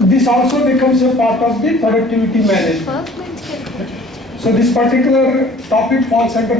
this also becomes a part of the productivity management. So this particular topic falls under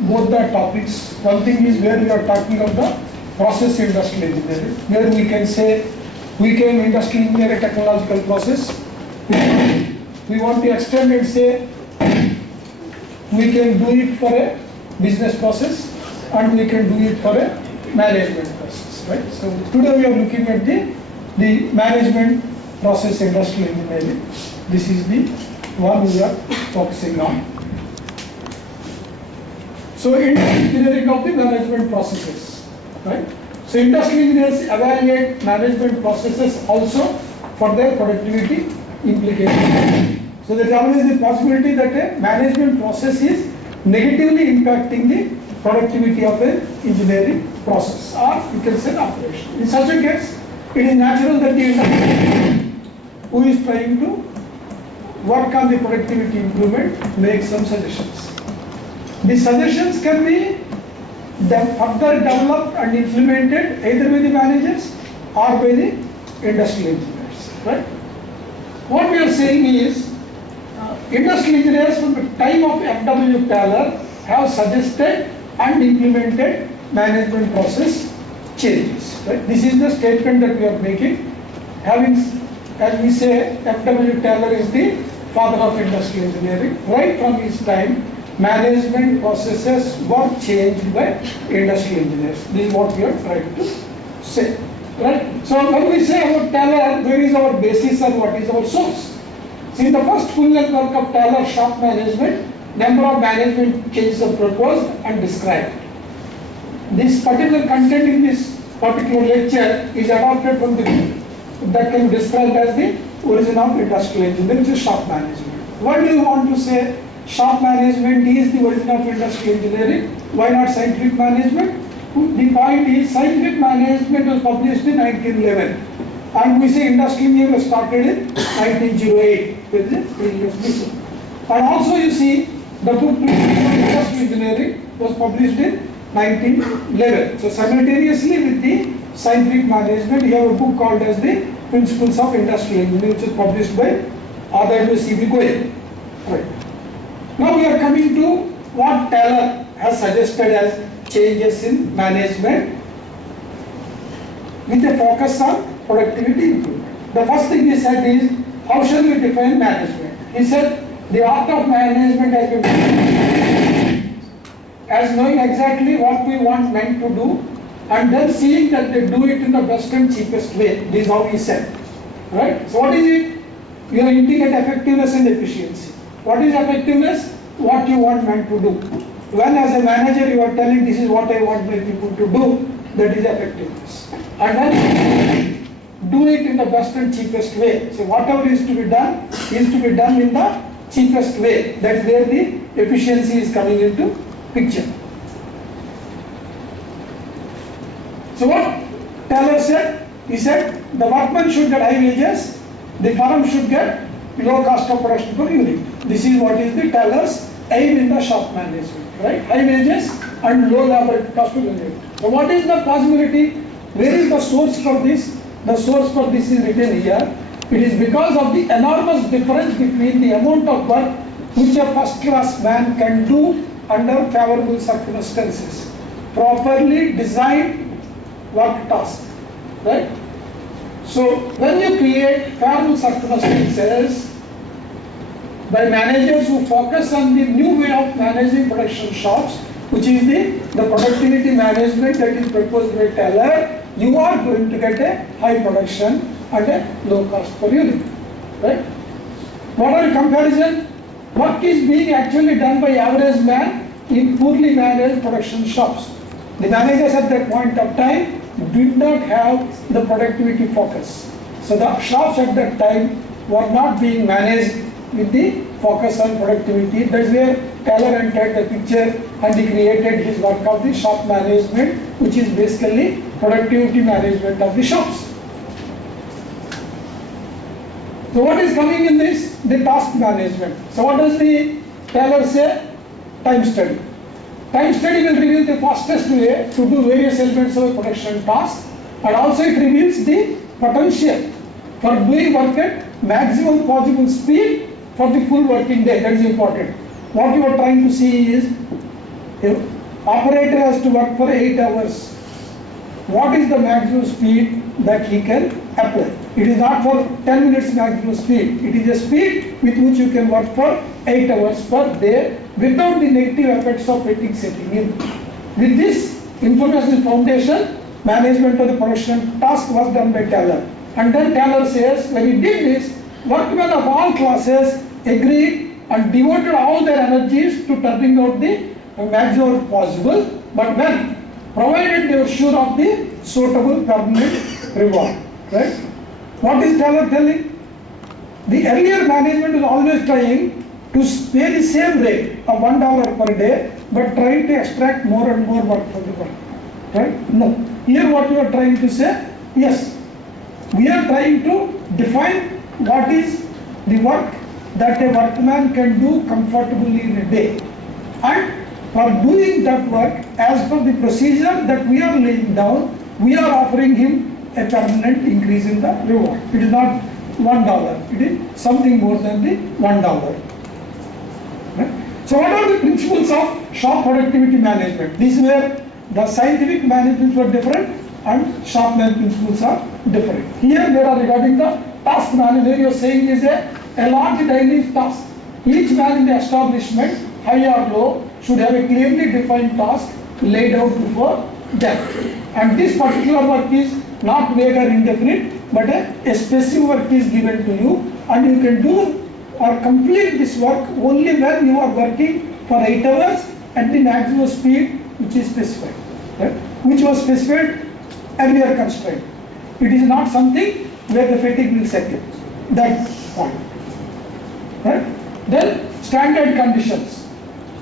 both the topics. One thing is where we are talking of the process industrial engineering, where we can say we can industrial engineer a technological process. We want to extend and say we can do it for a business process and we can do it for a management process, right? So today we are looking at the management process industrial engineering. This is the one we are focusing on. So engineering of the management processes, right? So industrial engineers evaluate management processes also for their productivity implications. So there is always the possibility that a management process is negatively impacting the productivity of an engineering process, or you can say operation. In such a case, it is natural that the engineer who is trying to work on the productivity improvement makes some suggestions. The suggestions can be further developed and implemented either by the managers or by the industrial engineers, right? What we are saying is industrial engineers from the time of F.W. Taylor have suggested and implemented management process changes, right? This is the statement that we are making. Having, as we say, F.W. Taylor is the father of industrial engineering. Right from his time, management processes were changed by industrial engineers. This is what we are trying to say, right? So when we say about Taylor, where is our basis and what is our source? See, in the first full-length work of Taylor, Shop Management, number of management changes are proposed and described. This particular content in this particular lecture is adopted from the that can be described as the origin of industrial engineering, which is shop management. Why do you want to say shop management is the origin of industrial engineering? Why not scientific management? The point is scientific management was published in 1911. And we say industrial engineering was started in 1908, with the 3 years before. And also you see the book Industrial Engineering was published in 1911. So simultaneously with the scientific management, you have a book called as the Principles of Industrial Engineering, which is published by author C.V. Goyal. Right. Now we are coming to what Taylor has suggested as changes in management with a focus on productivity improvement. The first thing he said is, how shall we define management? He said, the art of management has been as knowing exactly what we want men to do and then seeing that they do it in the best and cheapest way. This is how he said. Right? So what is it? You are hinting at effectiveness and efficiency. What is effectiveness? What you want men to do. When as a manager you are telling this is what I want my people to do, that is effectiveness. And then do it in the best and cheapest way. So whatever is to be done in the cheapest way. That is where the efficiency is coming into picture. So what Taylor said? He said the workman should get high wages, the firm should get low cost of production per unit. This is what is the Taylor's aim in the shop management, right? High wages and low labor cost per unit. So what is the possibility? Where is the source for this? The source for this is written here. It is because of the enormous difference between the amount of work which a first-class man can do under favorable circumstances. Properly designed work task, right? So when you create favorable circumstances by managers who focus on the new way of managing production shops, which is the productivity management that is proposed by Taylor, you are going to get a high production at a low cost per unit, right? What are the comparison? Work is being actually done by average man in poorly managed production shops. The managers at that point of time did not have the productivity focus. So the shops at that time were not being managed with the focus on productivity. That's where Taylor entered the picture and he created his work of the shop management, which is basically productivity management of the shops. So what is coming in this? The task management. So what does the Taylor say? Time study. Time study will reveal the fastest way to do various elements of a production task, and also it reveals the potential for doing work at maximum possible speed for the full working day. That is important. What you are trying to see is, operator has to work for 8 hours. What is the maximum speed that he can apply? It is not for 10 minutes maximum speed. It is a speed with which you can work for 8 hours per day without the negative effects of fatigue setting in. With this information foundation, management of the production task was done by Taylor. And then Taylor says, when he did this, workmen of all classes agreed and devoted all their energies to turning out the maximum possible, but when provided they were sure of the suitable permanent reward. Right? What is Taylor telling? The earlier management is always trying to pay the same rate of $1 per day, but trying to extract more and more work from the work. Right? No. Here what you are trying to say, yes, we are trying to define what is the work that a workman can do comfortably in a day. And for doing that work, as per the procedure that we are laying down, we are offering him a permanent increase in the reward. It is not $1, it is something more than the $1. Right? So what are the principles of shop productivity management? This is where the scientific managements were different and shop management principles are different. Here they are regarding the task management. You are saying is a large daily task. Each man in the establishment, high or low, should have a clearly defined task laid out before them. And this particular work is not vague or indefinite, but a specific work is given to you, and you can do or complete this work only when you are working for 8 hours at the maximum speed which is specified, right? Which was specified earlier constraint. It is not something where the fatigue will set in. That point. Right? Then standard conditions.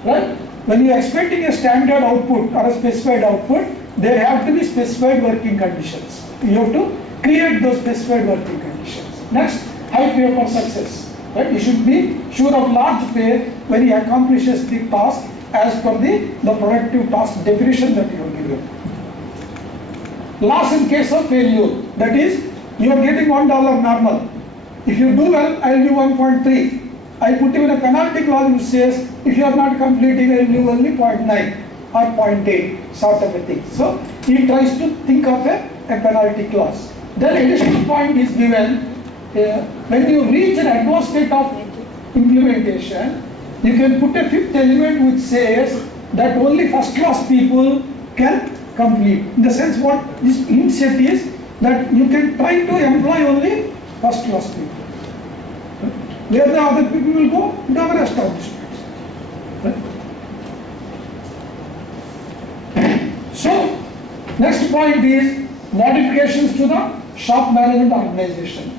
Right? When you are expecting a standard output or a specified output, there have to be specified working conditions. You have to create those specified working conditions. Next, high pay for success. Right? You should be sure of large pay when he accomplishes the task as per the productive task definition that you have given. Loss in case of failure. That is, you are getting $1 normal. If you do well, I will give 1.3. I put even a penalty clause which says, if you are not completing, I will give only 0.9 or 0.8 sort of a thing. So he tries to think of a penalty clause. Then additional point is given, when you reach an advanced state of implementation, you can put a fifth element which says that only first class people can complete. In the sense what this hint set is, that you can try to employ only first class people. Where the other people will go, the other establishments. So, next point is modifications to the shop management organization.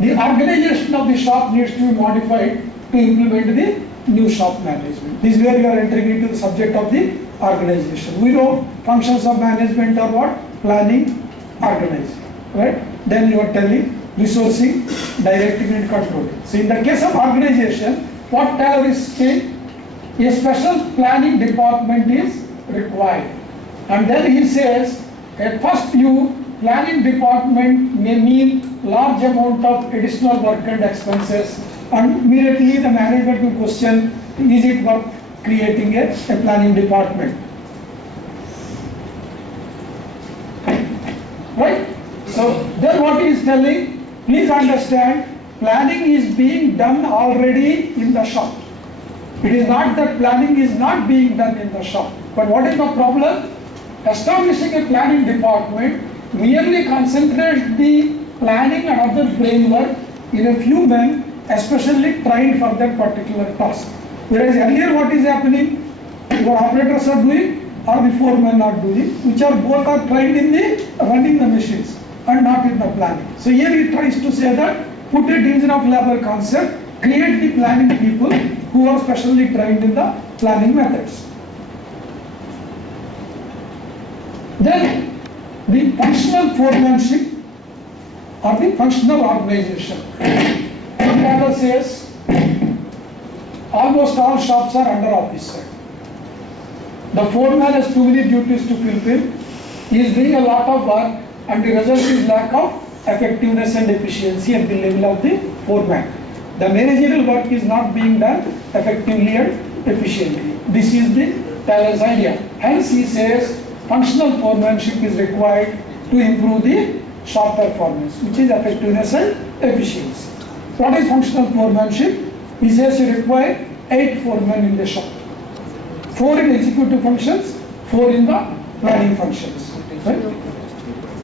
The organization of the shop needs to be modified to implement the new shop management. This is where we are entering into the subject of the organization. We know functions of management are what? Planning, organizing. Right? Then you are telling resourcing, directing and controlling. So in the case of organization, what Taylor is saying, a special planning department is required. And then he says, at first view, planning department may mean large amount of additional work and expenses, and immediately the management will question, is it worth creating a planning department? Right? So then what he is telling, please understand, planning is being done already in the shop. It is not that planning is not being done in the shop. But what is the problem? Establishing a planning department merely concentrates the planning and other brain work in a few men, especially trained for that particular task. Whereas earlier what is happening, your operators are doing or the foremen are doing, which are both are trained in the running the machines and not in the planning. So here he tries to say that put a division of labor concept, create the planning people who are specially trained in the planning methods. Then the functional foremanship or the functional organization. Taylor says almost all shops are under officer. The foreman has too many duties to fulfill. He is doing a lot of work and the result is lack of effectiveness and efficiency at the level of the foreman. The managerial work is not being done effectively and efficiently. This is the Taylor's idea. Hence he says functional foremanship is required to improve the shop performance, which is effectiveness and efficiency. What is functional foremanship? He says you require 8 foremen in the shop. 4 in executive functions, 4 in the planning functions. Right?